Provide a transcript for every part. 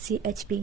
CHP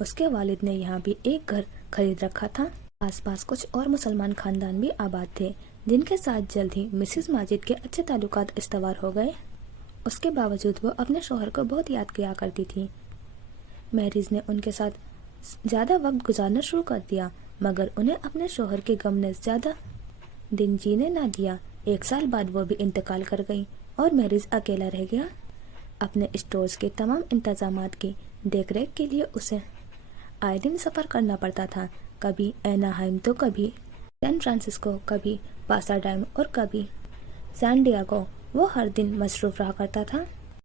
اس کے والد نے یہاں بھی ایک گھر خرید رکھا تھا۔ آس پاس کچھ اور مسلمان خاندان بھی آباد تھے جن کے ساتھ جلد ہی مسز ماجد کے اچھے تعلقات استوار ہو گئے۔ اس کے باوجود وہ اپنے شوہر کو بہت یاد کیا کرتی تھی۔ مہریز نے ان کے ساتھ زیادہ وقت گزارنا شروع کر دیا، مگر انہیں اپنے شوہر کے غم نے زیادہ دن جینے نہ دیا۔ 1 سال بعد وہ بھی انتقال کر گئی اور مہریز اکیلا رہ گیا۔ اپنے اسٹورز کے تمام انتظامات کی دیکھ ریکھ کے لیے اسے آئے دن سفر کرنا پڑتا تھا، کبھی ایناہائم تو کبھی سین فرانسسکو، کبھی پاساڈائم اور کبھی سان ڈیاگو۔ وہ ہر دن مصروف رہا کرتا تھا۔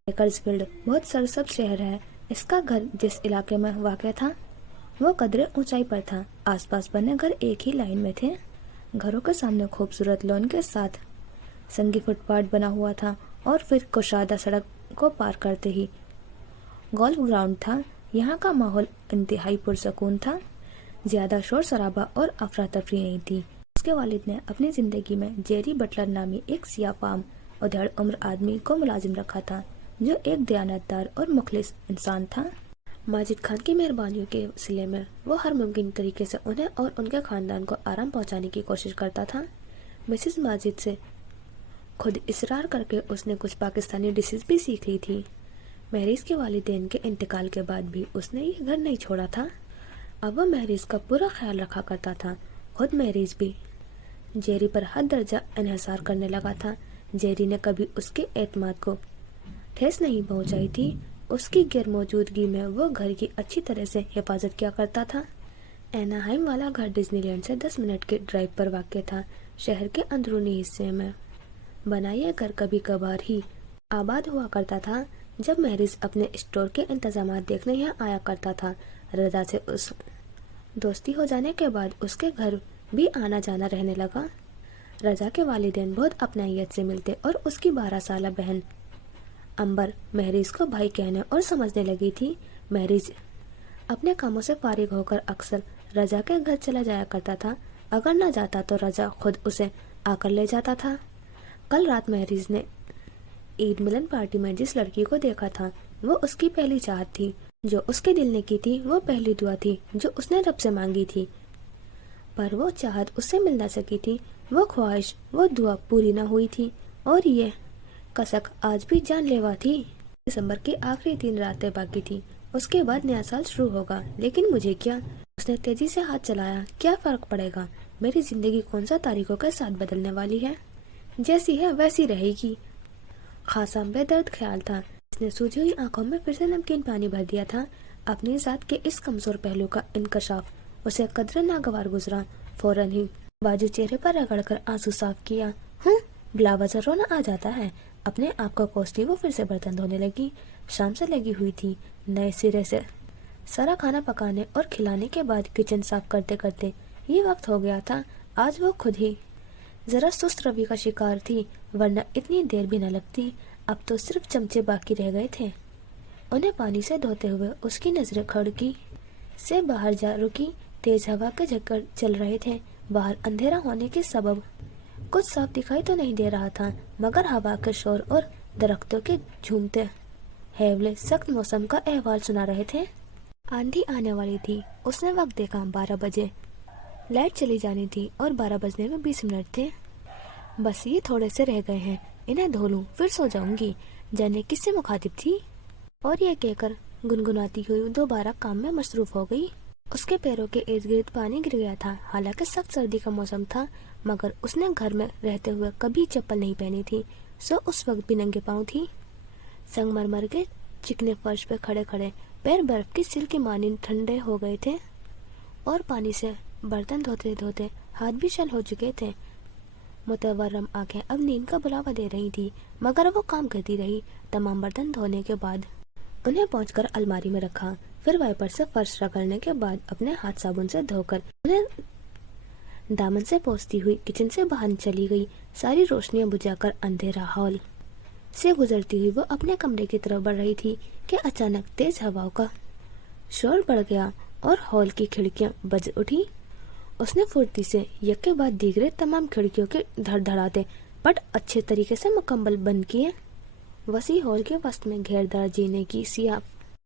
بیکرزفیلڈ بہت سرسبز شہر ہے۔ اس کا گھر جس علاقے میں واقع تھا وہ قدرے اونچائی پر تھا۔ آس پاس بنے گھر ایک ہی لائن میں تھے۔ گھروں کے سامنے خوبصورت لون کے ساتھ سنگی فٹ پاتھ بنا ہوا تھا اور پھر کشادہ سڑک کو پار کرتے ہی گولف گراؤنڈ تھا۔ یہاں کا ماحول انتہائی پرسکون تھا، زیادہ شور شرابہ اور افراتفری نہیں تھی۔ اس کے والد نے اپنی زندگی میں جیری بٹلر نامی ایک سیاہ فام ادھیڑ عمر آدمی کو ملازم رکھا تھا جو ایک دیانتدار اور مخلص انسان تھا۔ ماجد خان کی مہربانیوں کے سلسلے میں وہ ہر ممکن طریقے سے انہیں اور ان کے خاندان کو آرام پہنچانے کی کوشش کرتا تھا۔ مسز ماجد سے خود اصرار کر کے اس نے کچھ پاکستانی ڈشز بھی سیکھ لی تھی۔ مہریز کے والدین کے انتقال کے بعد بھی اس نے یہ گھر نہیں چھوڑا تھا۔ اب وہ مہریز کا پورا خیال رکھا کرتا تھا۔ خود مہریز بھی جیری پر حد درجہ انحصار کرنے لگا تھا۔ جیری نے کبھی اس کے اعتماد کو ٹھیس نہیں پہنچائی تھی۔ اس کی غیر موجودگی میں وہ گھر کی اچھی طرح سے حفاظت کیا کرتا تھا۔ ایناہائم والا گھر ڈزنی لینڈ سے 10 منٹ کے ڈرائیو پر واقع تھا۔ شہر کے اندرونی حصے میں بنا یہ گھر کبھی کبھار ہی آباد ہوا کرتا تھا۔ جب مہریز اپنے اسٹور کے انتظامات دیکھنے یہاں آیا کرتا تھا، رضا سے اس دوستی ہو جانے کے بعد اس کے گھر بھی آنا جانا رہنے لگا۔ رضا کے والدین بہت اپنائیت سے ملتے اور اس کی 12 سالہ بہن امبر مہریز کو بھائی کہنے اور سمجھنے لگی تھی۔ مہریز اپنے کاموں سے فارغ ہو کر اکثر رضا کے گھر چلا جایا کرتا تھا۔ اگر نہ جاتا تو رضا خود اسے آ کر لے جاتا تھا۔ کل رات مہریز نے عید ملن پارٹی میں جس لڑکی کو دیکھا تھا وہ اس کی پہلی چاہت تھی۔ جو اس کے دل نے کی تھی وہ پہلی دعا تھی جو اس نے رب سے مانگی تھی، پر وہ چاہت اس سے مل نہ سکی تھی۔ وہ خواہش، وہ دعا پوری نہ ہوئی تھی اور یہ کسک آج بھی جان لیوا تھی۔ دسمبر کی آخری 3 راتیں باقی تھی، اس کے بعد نیا سال شروع ہوگا، لیکن مجھے کیا؟ اس نے تیزی سے ہاتھ چلایا۔ کیا فرق پڑے گا؟ میری زندگی کون سا تاریخوں کے ساتھ بدلنے والی ہے؟ جیسی ہے ویسی رہے گی۔ خاصا بے درد خیال تھا۔ اس نے سوجی ہوئی آنکھوں میں پھر سے نمکین پانی بھر دیا تھا۔ اپنی ذات کے اس کمزور پہلو کا انکشاف اسے قدرے ناگوار گزرا۔ فوراً ہی باجو چہرے پر رگڑ کر آنسو صاف کیا۔ بلا وجہ رونا آ جاتا ہے۔ اپنے آپ کو کوستی وہ پھر سے برتن دھونے لگی۔ شام سے لگی ہوئی تھی۔ نئے سرے سے سارا کھانا پکانے اور کھلانے کے بعد کچن صاف کرتے کرتے یہ وقت ہو گیا تھا۔ آج وہ خود ہی ذرا سست روی کا شکار تھی، ورنہ اتنی دیر بھی نہ لگتی۔ اب تو صرف چمچے باقی رہ گئے تھے۔ انہیں پانی سے دھوتے ہوئے اس کی نظریں کھڑکی سے باہر جا رکی۔ تیز ہوا کے جھکڑ چل رہے تھے۔ باہر اندھیرا ہونے کے سبب کچھ صاف دکھائی تو نہیں دے رہا تھا، مگر ہوا کے شور اور درختوں کے جھومتے ہیولے سخت موسم کا احوال سنا رہے تھے۔ آندھی آنے والی تھی۔ اس نے وقت دیکھا، 12 بجے لائٹ چلی جانی تھی اور 12 بجنے میں 20 منٹ تھے۔ بس یہ تھوڑے سے رہ گئے ہیں، انہیں دھو لوں پھر سو جاؤں گی۔ جانے کس سے مخاطب تھی اور یہ کہہ کر گنگناتی ہوئی دوبارہ کام میں مصروف ہو گئی۔ اس کے پیروں کے ارد گرد پانی گر گیا تھا۔ حالانکہ سخت سردی کا موسم تھا، مگر اس نے گھر میں رہتے ہوئے کبھی چپل نہیں پہنی تھی، سو اس وقت بھی ننگے پاؤں تھی۔ سنگ مرمر کے چکنے فرش پہ کھڑے کھڑے پیر برف کی سل کی مانند ٹھنڈے ہو گئے تھے اور پانی سے برتن دھوتے دھوتے ہاتھ بھی شل ہو چکے تھے۔ متورم آنکھیں اب نیند کا بلاوا دے رہی تھی، مگر وہ کام کرتی رہی۔ تمام برتن دھونے کے بعد انہیں پہنچ کر الماری میں رکھا، پھر وائپر سے فرش رگڑنے کے بعد اپنے ہاتھ صابن سے دھو کر انہیں دامن سے پوچھتی ہوئی کچن سے باہر چلی گئی۔ ساری روشنیاں بجھا کر اندھیرا ہال سے گزرتی ہوئی وہ اپنے کمرے کی طرف بڑھ رہی تھی کہ اچانک تیز ہواؤں کا شور بڑھ گیا اور ہال کی کھڑکیاں بج اٹھی۔ اس نے پھرتی سے یک کے بعد دیگرے تمام کھڑکیوں کے دھڑ دھڑاتے پٹ اچھے طریقے سے مکمل بند کیے۔ وسیع ہال کے وسط میں گھیردار جینے کی سیاہ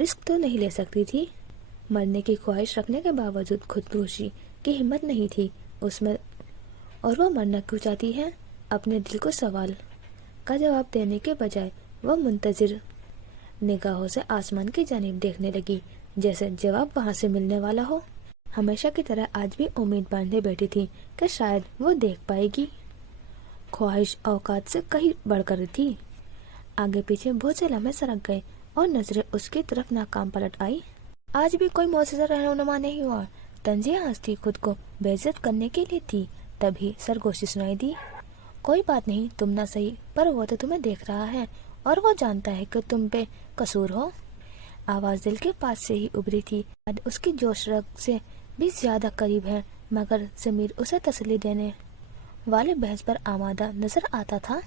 رسک تو نہیں لے سکتی تھی. مرنے کی خواہش رکھنے کے باوجود خودکشی کی ہمت نہیں تھی اس میں، اور وہ مرنا کیوں چاہتی ہے؟ اپنے دل کو سوال کا جواب دینے کے بجائے وہ منتظر نگاہوں سے آسمان کی جانب دیکھنے لگی، جیسے جواب وہاں سے ملنے والا ہو. ہمیشہ کی طرح آج بھی امید باندھے بیٹھی تھی کہ شاید وہ دیکھ پائے گی. خواہش اوقات سے کہیں بڑھ کر تھی. آگے پیچھے بہت سے لمحے سرک گئے اور نظریں اس کی طرف ناکام پلٹ آئی. آج بھی کوئی معجزہ رہنما نہیں ہوا. تنزیہ ہنستی خود کو بے عزت کرنے کے لیے تھی. تبھی سرگوشی سنائی دی. کوئی بات نہیں، تم نہ صحیح، پر وہ تو تمہیں دیکھ رہا ہے اور وہ جانتا ہے کہ تم پہ قصور ہو. آواز دل کے پاس سے ہی ابھری تھی. اس کی جوش رگ سے بھی زیادہ قریب ہے، مگر ضمیر اسے تسلی دینے والے بحث پر آمادہ نظر آتا تھا.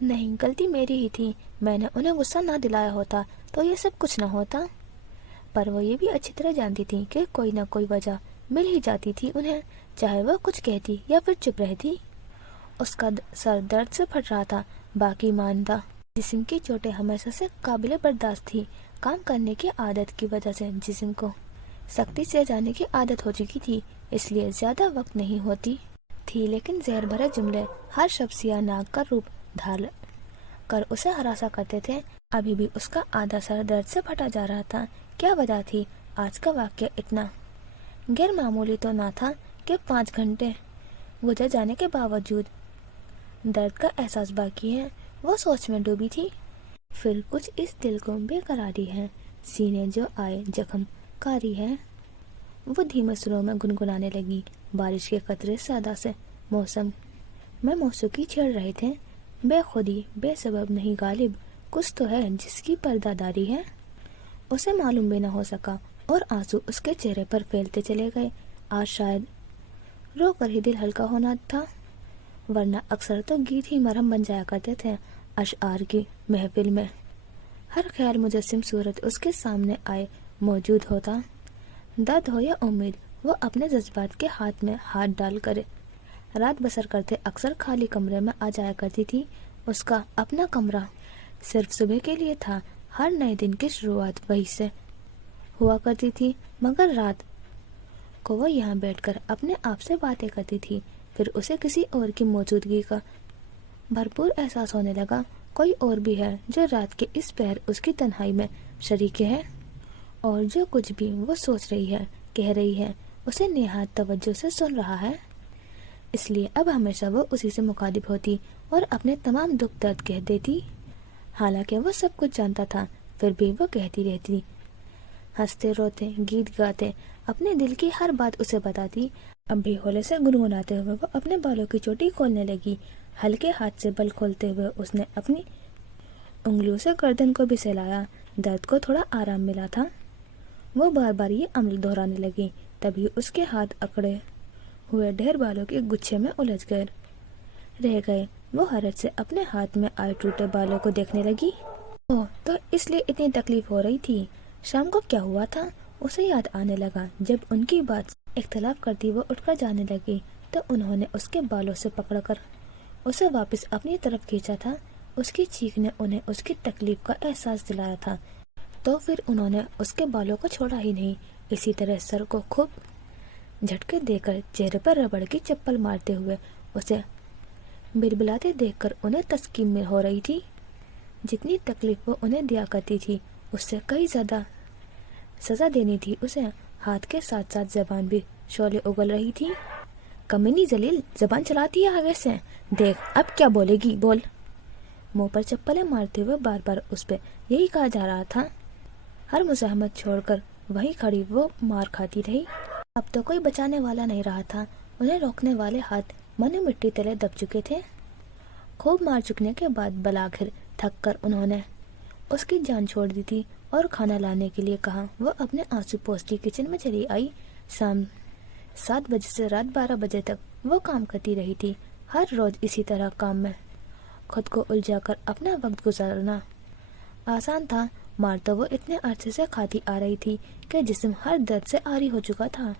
نہیں، غلطی میری ہی تھی. میں نے انہیں غصہ نہ دلایا ہوتا تو یہ سب کچھ نہ ہوتا. پر وہ یہ بھی اچھی طرح جانتی تھی کہ کوئی نہ کوئی وجہ مل ہی جاتی تھی انہیں، چاہے وہ کچھ کہتی یا پھر چپ رہتی. اس کا سر درد سے پھٹ رہا تھا. باقی ماندہ جسم کی چوٹیں ہمیشہ سے قابل برداشت تھی. کام کرنے کی عادت کی وجہ سے جسم کو سختی سے جانے کی عادت ہو چکی تھی، اس لیے زیادہ وقت نہیں ہوتی تھی. لیکن زہر بھرے جملے ہر شب سیاہ ناگ کا روپ دھار کر اسے ہراساں کرتے تھے. ابھی بھی اس کا آدھا سر درد سے پھٹا جا رہا تھا. کیا وجہ تھی؟ آج کا واقعہ اتنا غیر معمولی تو نہ تھا کہ 5 گھنٹے گزر جانے کے باوجود درد کا احساس باقی ہے. وہ سوچ میں ڈوبی تھی. پھر کچھ اس دل کو بے قراری ہے، سینے جو آئے زخم کاری ہے. وہ دھیمے سروں میں گنگنانے لگی. بارش کے قطرے سادہ سے موسم میں موسیقی چھیڑ رہے تھے. بے خودی بے سبب نہیں غالب، کچھ تو ہے جس کی پردہ داری ہے. اسے معلوم بھی نہ ہو سکا اور آنسو اس کے چہرے پر پھیلتے چلے گئے. آج شاید رو کر ہی دل ہلکا ہونا تھا، ورنہ اکثر تو گیت ہی مرہم بن جایا کرتے تھے. اشعار کی محفل میں ہر خیال مجسم صورت اس کے سامنے آئے موجود ہوتا. درد ہو یا امید، وہ اپنے جذبات کے ہاتھ میں ہاتھ ڈال کر رات بسر کرتے اکثر خالی کمرے میں آ جایا کرتی تھی. اس کا اپنا کمرہ صرف صبح کے لیے تھا. ہر نئے دن کی شروعات وہی سے ہوا کرتی تھی، مگر رات کو وہ یہاں بیٹھ کر اپنے آپ سے باتیں کرتی تھی. پھر اسے کسی اور کی موجودگی کا بھرپور احساس ہونے لگا. کوئی اور بھی ہے جو رات کے اس پہر اس کی تنہائی میں شریک ہے، اور جو کچھ بھی وہ سوچ رہی ہے، کہہ رہی ہے، اسے نہایت توجہ سے سن رہا ہے. اس لیے اب ہمیشہ وہ اسی سے مخاطب ہوتی اور اپنے تمام دکھ درد کہہ دیتی. حالانکہ وہ سب کچھ جانتا تھا، پھر بھی وہ کہتی رہتی، ہنستے روتے گیت گاتے اپنے دل کی ہر بات اسے بتاتی. اب بھی ہولے سے گنگناتے ہوئے وہ اپنے بالوں کی چوٹی کھولنے لگی. ہلکے ہاتھ سے بل کھولتے ہوئے اس نے اپنی انگلیوں سے گردن کو بھی سہلایا. درد کو تھوڑا آرام ملا تھا. وہ بار بار یہ عمل دہرانے لگی. تبھی اس کے ہاتھ اکڑے ہوئے ڈھیر بالوں کے گچھے میں الجھ کر رہ گئے. وہ حیرت سے اپنے ہاتھ میں آئے ٹوٹے بالوں کو دیکھنے لگی. اوہ، تو اس لیے اتنی تکلیف ہو رہی تھی. شام کو کیا ہوا تھا؟ اسے یاد آنے لگا. جب ان کی بات اختلاف کرتی وہ اٹھ کر جانے لگی تو انہوں نے اس کے بالوں سے پکڑ کر اسے واپس اپنی طرف کھینچا تھا. اس کی چیخ نے انہیں اس کی تکلیف کا احساس دلایا تھا، تو پھر انہوں نے اس کے بالوں کو چھوڑا ہی نہیں. اسی طرح سر کو خوب جھٹکے دے کر چہرے پر ربڑ کی چپل مارتے ہوئے اسے بلبلاتے دیکھ کر انہیں تسکین میں ہو رہی تھی. جتنی تکلیف وہ انہیں دیا کرتی تھی اس سے کئی زیادہ سزا دینی تھی اسے. ہاتھ کے ساتھ ساتھ زبان بھی شعلے اگل رہی تھی. کمینی ذلیل، زبان چلاتی ہے آگے سے، دیکھ اب کیا بولے گی، بول. منہ پر چپلیں مارتے ہوئے بار بار اس پہ یہی کہا جا رہا تھا. ہر مزاحمت چھوڑ کر وہیں کھڑی وہ مار کھاتی رہی. اب تو کوئی بچانے والا نہیں رہا تھا. انہیں روکنے والے ہاتھ من مٹی تلے دب چکے تھے. خوب مار چکنے کے بعد بلاخر تھک کر انہوں نے اس کی جان چھوڑ دی تھی اور کھانا لانے کے لیے کہا. وہ اپنے آنسو پوچھتی کچن میں چلی آئی. شام 7 بجے سے رات 12 بجے تک وہ کام کرتی رہی تھی. ہر روز اسی طرح کام میں خود کو الجھا کر اپنا وقت گزارنا آسان تھا. مار تو وہ اتنے عرصے سے کھاتی آ رہی تھی کہ جسم ہر درد سے عاری ہو چکا تھا،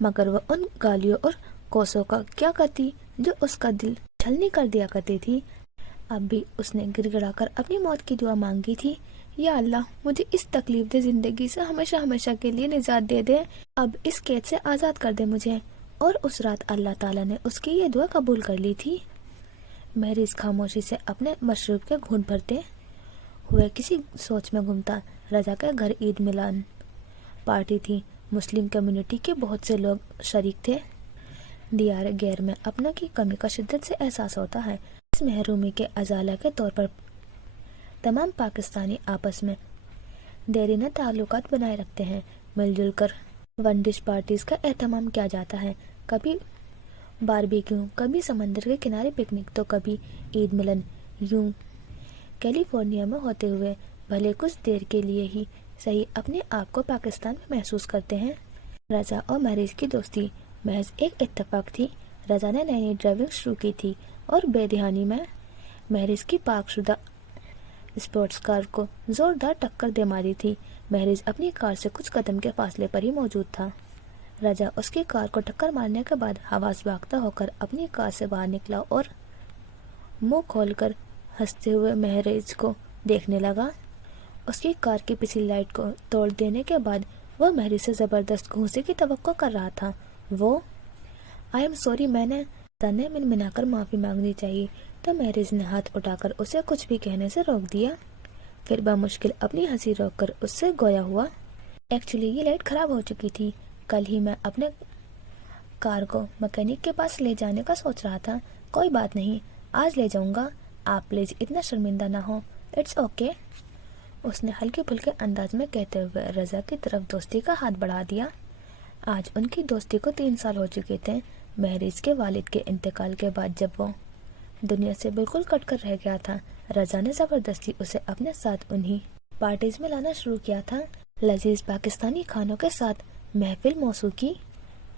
مگر وہ ان گالیوں اور کوسوں کا کیا کرتی جو اس کا دل چھلنی کر دیا کرتی تھی. اب بھی اس نے گڑ گڑا کر اپنی موت کی دعا مانگی تھی. یا اللہ مجھے اس تکلیف دہ زندگی سے ہمیشہ ہمیشہ کے لیے نجات دے دے، اب اس قید سے آزاد کر دے مجھے۔ اور اس رات اللہ تعالیٰ نے اس کی یہ دعا قبول کر لی تھی۔ محریز خاموشی سے اپنے مشروب کے گھونٹ بھرتے ہوئے کسی سوچ میں گمتا۔ رضا کے گھر عید ملان پارٹی تھی۔ مسلم کمیونٹی کے بہت سے لوگ شریک تھے۔ دیار غیر میں اپنا کی کمی کا شدت سے احساس ہوتا ہے۔ اس محرومی کے ازالہ کے طور پر تمام پاکستانی آپس میں دیرینہ تعلقات بنائے رکھتے ہیں، مل جل کر ون ڈش پارٹیز کا اہتمام کیا جاتا ہے، کبھی باربیکیو، کبھی سمندر کے کنارے پکنک تو کبھی عید ملن۔ یوں کیلیفورنیا میں ہوتے ہوئے بھلے کچھ دیر کے لیے ہی صحیح اپنے آپ کو پاکستان میں محسوس کرتے ہیں۔ رضا اور محریز کی دوستی محض ایک اتفاق تھی۔ رضا نے نئی ڈرائیونگ شروع کی تھی اور بے دہانی میں محریز کی پاک شدہ اسپورٹس کار کو زوردار ٹکر دے ماری تھی۔ محریز اپنی کار سے کچھ قدم کے فاصلے پر ہی موجود تھا۔ رضا اس کی کار کو ٹکر مارنے کے بعد حواس باختہ ہو کر اپنی کار سے باہر نکلا اور منہ کھول کر ہنستے ہوئے محریز کو دیکھنے لگا۔ اس کی کار کی پچھلی لائٹ کو توڑ دینے کے بعد وہ محریز سے زبردست گھونسے کی توقع کر رہا تھا۔ وہ آئی ایم سوری، میں نے منمنا کر معافی مانگنی چاہیے تو محریز نے ہاتھ اٹھا کر اسے کچھ بھی کہنے سے روک دیا، پھر بمشکل اپنی ہنسی روک کر اس سے گویا ہوا، ایکچولی یہ لائٹ خراب ہو چکی تھی، کل ہی میں اپنے کار کو مکینک کے پاس لے جانے کا سوچ رہا تھا، کوئی بات نہیں، آج لے جاؤں گا، آپ پلیز اتنا شرمندہ نہ ہو، اٹس اوکے۔ اس نے ہلکے پھلکے انداز میں کہتے ہوئے رضا کی طرف دوستی کا ہاتھ بڑھا دیا۔ آج ان کی دوستی کو 3 سال ہو چکے تھے۔ محریز کے والد کے انتقال کے بعد جب وہ دنیا سے بالکل کٹ کر رہ گیا تھا، رضا نے زبردستی اسے اپنے ساتھ انہی پارٹیز میں لانا شروع کیا تھا۔ لذیذ پاکستانی کھانوں کے ساتھ محفل موسیقی،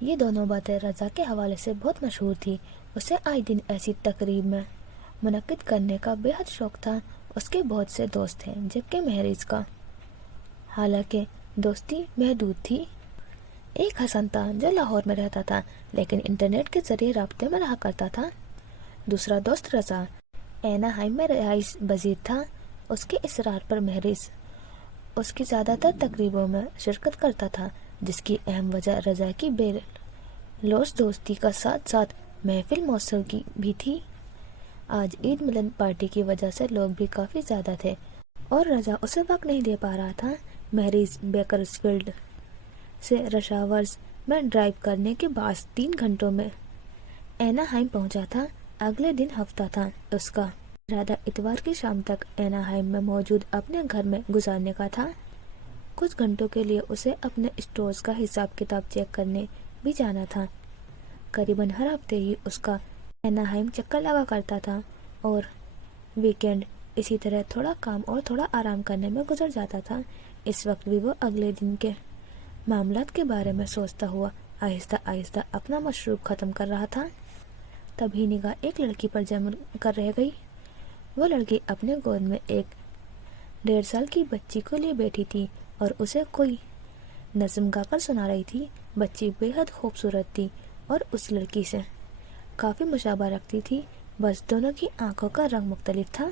یہ دونوں باتیں رضا کے حوالے سے بہت مشہور تھی۔ اسے آئے دن ایسی تقریب میں منعقد کرنے کا بے حد شوق تھا۔ اس کے بہت سے دوست تھے جبکہ محریز کا حالانکہ دوستی محدود تھی۔ ایک حسن تھا جو لاہور میں رہتا تھا لیکن انٹرنیٹ کے ذریعے رابطے میں رہا کرتا تھا۔ دوسرا دوست رضا اینا ہائم میں رہائش پذیر تھا۔ اس کے اصرار پر محریز اس کی زیادہ تر تقریبوں میں شرکت کرتا تھا، جس کی اہم وجہ رضا کی بے لوث دوستی کا ساتھ ساتھ محفل موسیقی بھی تھی۔ آج عید ملن پارٹی کی وجہ سے لوگ بھی کافی زیادہ تھے اور رضا اسے وقت نہیں دے پا رہا تھا۔ محریز بیکرسفیلڈ سے رشاورز میں ڈرائیو کرنے کے بعد 3 گھنٹوں میں اینا ہائم پہنچا تھا۔ اگلے دن ہفتہ تھا۔ اس کا ارادہ اتوار کی شام تک اینا ہائم میں موجود اپنے گھر میں گزارنے کا تھا۔ کچھ گھنٹوں کے لیے اسے اپنے اسٹورز کا حساب کتاب چیک کرنے بھی جانا تھا۔ قریباً ہر ہفتے ہی اس کا اینا ہائم چکر لگا کرتا تھا اور ویکینڈ اسی طرح تھوڑا کام اور تھوڑا آرام کرنے میں گزر جاتا تھا۔ اس وقت بھی وہ اگلے دن کے معاملات کے بارے میں سوچتا ہوا آہستہ آہستہ اپنا مشروب ختم کر رہا تھا۔ تبھی نگاہ ایک لڑکی پر جم کر رہ گئی۔ وہ لڑکی اپنے گود میں ایک 1.5 سال کی بچی کو لیے بیٹھی تھی اور اسے کوئی نظم گا کر سنا رہی تھی۔ بچی بے حد خوبصورت تھی اور اس لڑکی سے کافی مشابہ رکھتی تھی، بس دونوں کی آنکھوں کا رنگ مختلف تھا۔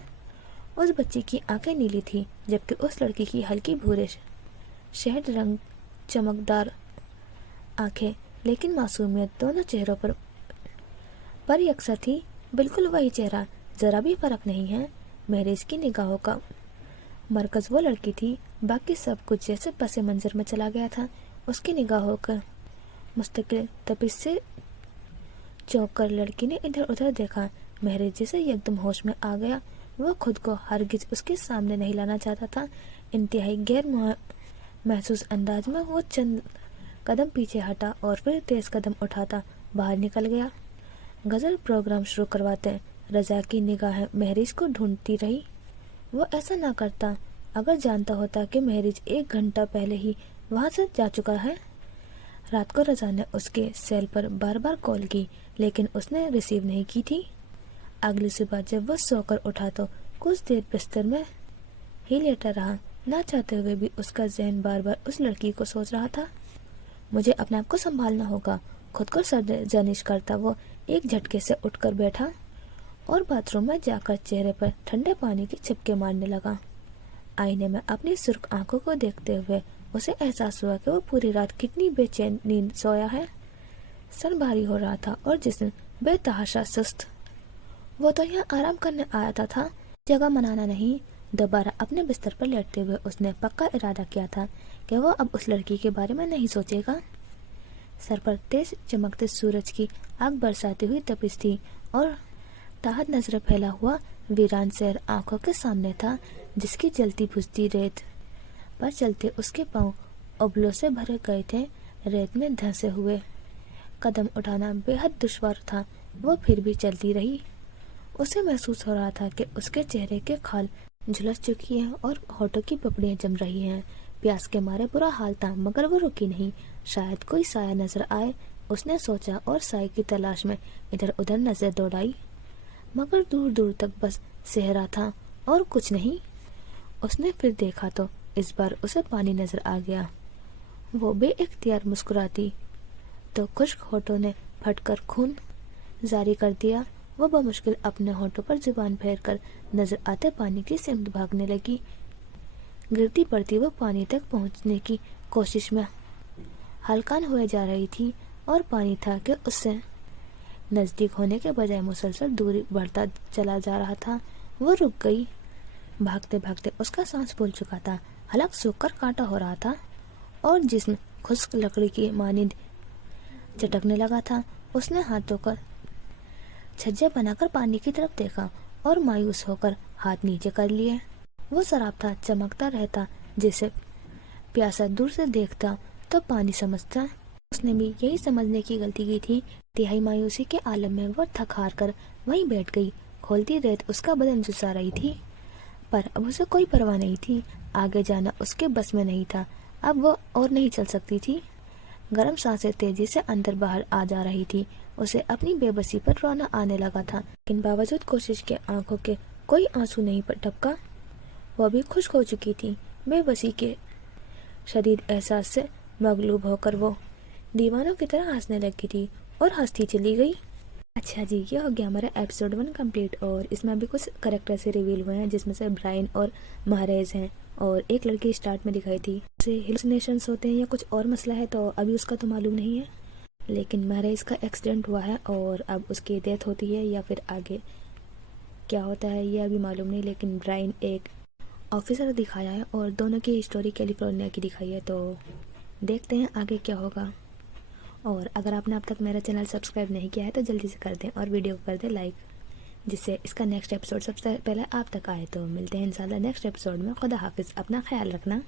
اس بچی کی آنکھیں نیلی تھی جبکہ اس لڑکی کی ہلکی بھورے شہد رنگ چمکدار آنکھیں، لیکن معصومیت دونوں چہروں پر یکساں تھی، بالکل وہی چہرہ، ذرا بھی فرق نہیں ہے۔ محریز کی نگاہوں کا مرکز وہ لڑکی تھی، باقی سب کچھ جیسے پس منظر میں چلا گیا تھا۔ اس کی نگاہوں کا مستقل تپش سے چونک کر لڑکی نے ادھر ادھر دیکھا۔ محریز جسے یکدم ہوش میں آ گیا۔ وہ خود کو ہرگز اس کے سامنے نہیں لانا چاہتا تھا۔ انتہائی غیر محسوس انداز میں وہ چند قدم پیچھے ہٹا اور پھر تیز قدم اٹھاتا باہر نکل گیا۔ غزل پروگرام شروع کرواتے رضا کی نگاہیں محریز کو ڈھونڈتی رہی۔ وہ ایسا نہ کرتا اگر جانتا ہوتا کہ محریز 1 گھنٹہ پہلے ہی وہاں سے جا چکا ہے۔ رات کو رضا نے اس کے سیل پر بار بار کال کی لیکن اس نے ریسیو نہیں کی تھی۔ اگلی صبح جب وہ سو کر اٹھا تو کچھ دیر بستر میں ہی لیٹا رہا، نہ چاہتے ہوئے بھی اس کا ذہن بار بار اس لڑکی کو سوچ رہا تھا۔ مجھے اپنے آپ کو سنبھالنا ہوگا، خود کو سرزنش کرتا وہ ایک جھٹکے سے اٹھ کر بیٹھا اور باتھ روم میں جا کر چہرے پر ٹھنڈے پانی کی چھپکے مارنے لگا۔ آئینے میں اپنی سرخ آنکھوں کو دیکھتے ہوئے اسے احساس ہوا کہ وہ پوری رات کتنی بے چین نیند سویا ہے. سر بھاری ہو رہا تھا اور جسم بے تحاشا سست. وہ تو یہاں آرام کرنے آیا تھا، جگہ منانا نہیں. دوبارہ اپنے بستر پر لیٹتے ہوئے اس نے پکا ارادہ کیا تھا کہ وہ اب اس لڑکی کے بارے میں نہیں سوچے گا. سر پر تیز چمکتے سورج کی آگ برساتی ہوئی تپش تھی اور تحت نظر پھیلا ہوا ویران شہر آنکھوں کے سامنے تھا، جس کی جلتی بجھتی ریت پر چلتے اس کے پاؤں ابلوں سے بھرے گئے تھے. ریت میں دھنسے ہوئے قدم اٹھانا بے حد دشوار تھا. وہ پھر بھی چلتی رہی. اسے محسوس ہو رہا تھا کہ اس کے چہرے کے کھال جھلس چکی ہیں اور ہونٹوں کی پپڑیاں جم رہی ہیں. پیاس کے مارے برا حال تھا، مگر وہ رکی نہیں. شاید کوئی سایہ نظر آئے، اس نے سوچا اور سائے کی تلاش میں ادھر ادھر نظر دوڑائی، مگر دور دور تک بس صحرا تھا اور کچھ نہیں. اس نے پھر دیکھا تو اس بار اسے پانی نظر آ گیا. وہ بے اختیار مسکراتی تو خشک ہونٹوں نے پھٹ کر خون جاری کر دیا. وہ بمشکل اپنے ہونٹوں پر زبان پھیر کر نظر آتے پانی کی سمت بھاگنے لگی. گرتی پڑتی وہ پانی تک پہنچنے کی کوشش میں ہلکان ہوئے جا رہی تھی اور پانی تھا کہ اس سے نزدیک ہونے کے بجائے مسلسل دوری بڑھتا چلا جا رہا تھا. وہ رک گئی. بھاگتے بھاگتے اس کا سانس پھول چکا تھا، حلق سوکھ کر کانٹا ہو رہا تھا اور جسم خشک لکڑی کی مانند چٹکنے لگا تھا. اس نے ہاتھوں کا چھجے بنا کر پانی کی طرف دیکھا اور مایوس ہو کر ہاتھ نیچے کر لیے. وہ شراب تھا، چمکتا رہتا. جسے پیاسا دور سے دیکھتا تو پانی سمجھتا. اس نے بھی یہی سمجھنے کی غلطی کی تھی. تہائی مایوسی کے عالم میں وہ تھک ہار کر وہیں بیٹھ گئی. کھولتی ریت اس کا بدن جھسا رہی تھی، پر اب اسے کوئی پرواہ نہیں تھی. آگے جانا اس کے بس میں نہیں تھا. اب وہ اور نہیں چل سکتی تھی. گرم سانسیں تیزی سے اندر باہر آ جا رہی تھی. اسے اپنی بے بسی پر رونا آنے لگا تھا، لیکن باوجود کوشش کے آنکھوں کے کوئی آنسو نہیں ٹپکا. وہ بھی خشک ہو چکی تھی. بے بسی کے شدید احساس سے مغلوب ہو کر وہ دیوانوں کی طرح ہنسنے لگی تھی اور ہنستی چلی گئی. اچھا جی، یہ ہو گیا ہمارا ایپیسوڈ 1 کمپلیٹ. اور اس میں ابھی کچھ کریکٹر سے ریویل ہوئے ہیں، جس میں سے برائن اور مہریز ہیں، اور ایک لڑکی اسٹارٹ میں دکھائی تھی. اسے ہلوسینیشنز ہوتے ہیں یا کچھ اور مسئلہ ہے تو ابھی اس کا تو معلوم نہیں ہے، لیکن مہریز کا ایکسیڈنٹ ہوا ہے اور اب اس کی ڈیتھ ہوتی ہے یا پھر آگے کیا ہوتا ہے یہ ابھی معلوم نہیں. لیکن برائن ایک آفیسر دکھایا ہے اور دونوں کی ہسٹوری کیلیفورنیا کی دکھائی ہے، تو دیکھتے ہیں آگے کیا ہوگا. اور اگر آپ نے اب تک میرا چینل سبسکرائب نہیں کیا ہے تو جلدی سے کر دیں اور ویڈیو کو کر دیں لائک، جس سے اس کا نیکسٹ ایپیسوڈ سب سے پہلے آپ تک آئے. تو ملتے ہیں انشاءاللہ نیکسٹ ایپیسوڈ میں. خدا حافظ، اپنا خیال رکھنا.